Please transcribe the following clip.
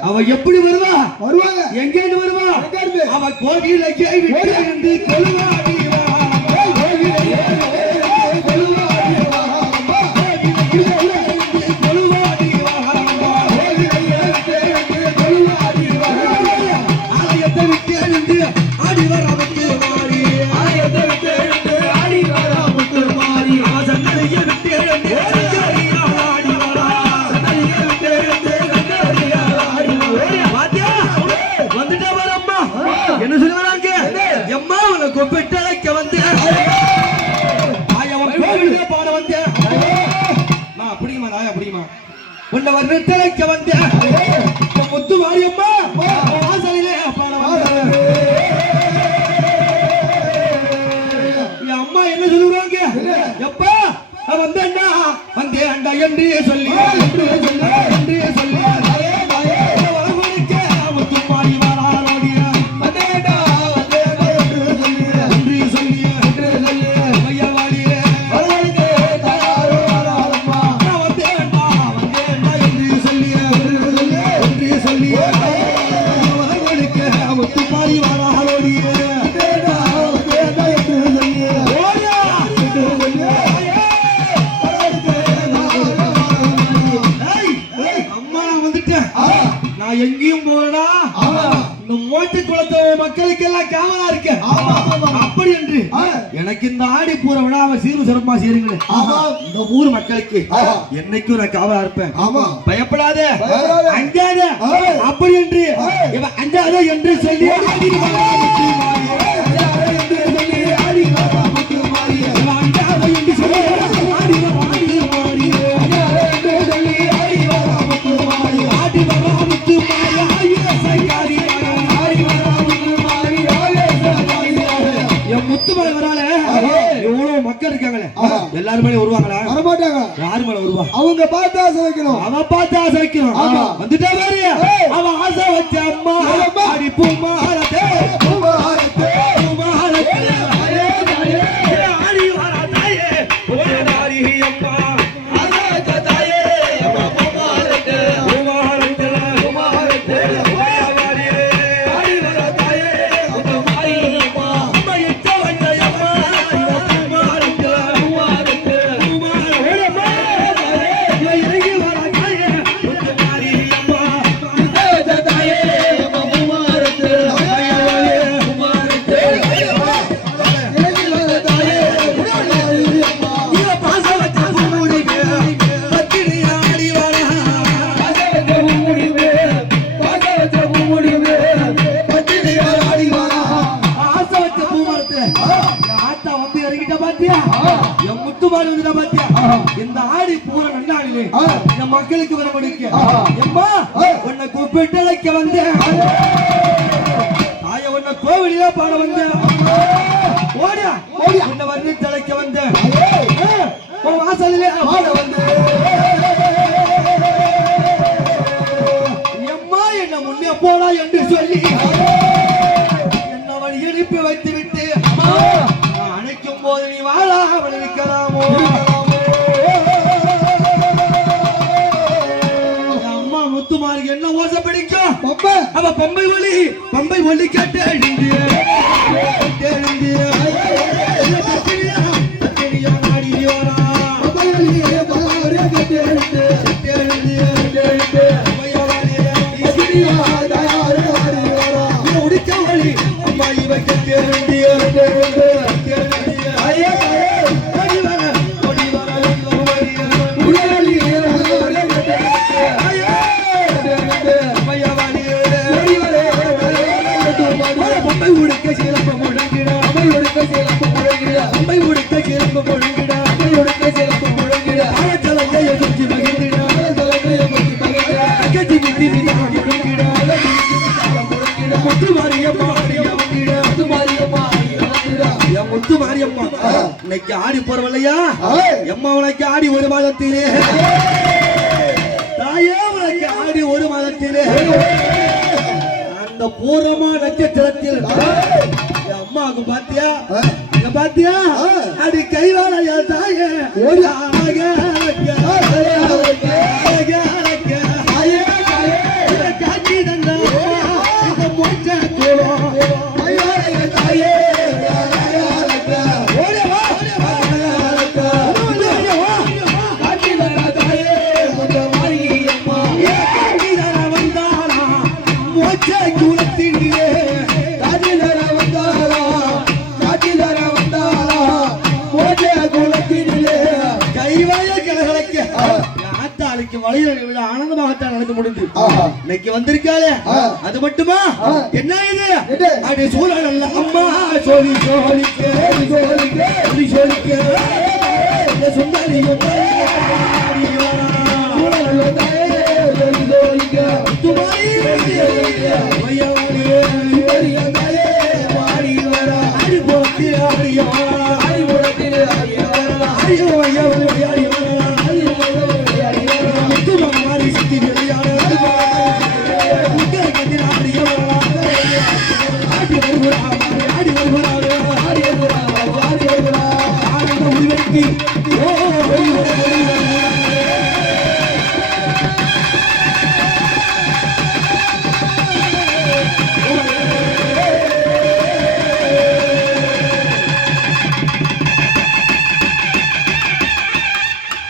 அவ எப்படி வருவா? வருவாங்க. எங்க இருந்து வருவா? அவ கேள்வி இருந்து கொலுவாடி ஆண்டவர் வர்ணித்து வந்த வந்து முத்து மாரியம்மா மக்களுக்கெல்லாம் கேமரா இருக்க. அப்படி என்று. எனக்கு இந்த ஆடி பூர விழாவை சீரு சிறப்பா செய்யுங்களே இந்த ஊர் மக்களுக்கு. என்னைக்கும் நான் காவலா இருப்பேன். ஆமா. பயப்படாத. அஞ்சாத. அப்படி என்று. அஞ்சாத என்று சொல்லி அவங்க பார்த்து ஆசை வைக்கணும். அவ பார்த்து ஆசை வைக்கணும். ஆமா. வந்துட்டா ஏய். அவ ஆசை வச்ச அம்மா. அடி பூமாலத்தே ஆடி வரா தாயே ஓடாரி அம்மா. வந்துட்ட பாத்தியா? இந்த ஆடி பூர நன்னாடிலே இந்த மக்களுக்கு வர முடிக்க. எம்மா உன்னை கூப்பிட்டு அழைக்க வந்தேன். தாய உன்னை கோவிலில பாட வந்தேன். ஓடியா? உன்னை வந்து அழைக்க வந்தேன். வாசலிலே பாட வந்தேன். எம்மா என்ன முன்னே போடா என்று சொல்லி என்ன அவள் எழுப்பி வைத்து போது நீ வாழாமல் இருக்கலாமோ என் அம்மா முத்துமாருக்கு என்ன ஓசை பிடிக்கும்? பப்ப அவ பம்பை ஒலி பம்பை ஒலி கேட்டு எழுந்து முத்து மாரியம்மா இன்னைக்கு ஆடி போறவல்லையா எம்மா உனக்கு ஆடி ஒரு மாதத்திலே தாயே உனக்கு ஆடி ஒரு மாதத்திலே அந்த பூர்வமா நட்சத்திரத்தில் அம்மாவுக்கு பாத்தியா? இங்க பாத்தியா? அடி கைவாளையா தாயே? ஓடி. அழகா அழைக்க ஆத்த அழைக்க வளையல் ஆனந்தமாகத்தான் நடந்து முடிந்து இன்னைக்கு வந்திருக்காளே அது மட்டுமா என்ன இது அப்படி சூழல் அம்மா சோழி சோழிக்கே சோழிக்கே சோழிக்கே சுந்தரி அறிவு அறிவு அறிவு அறிவு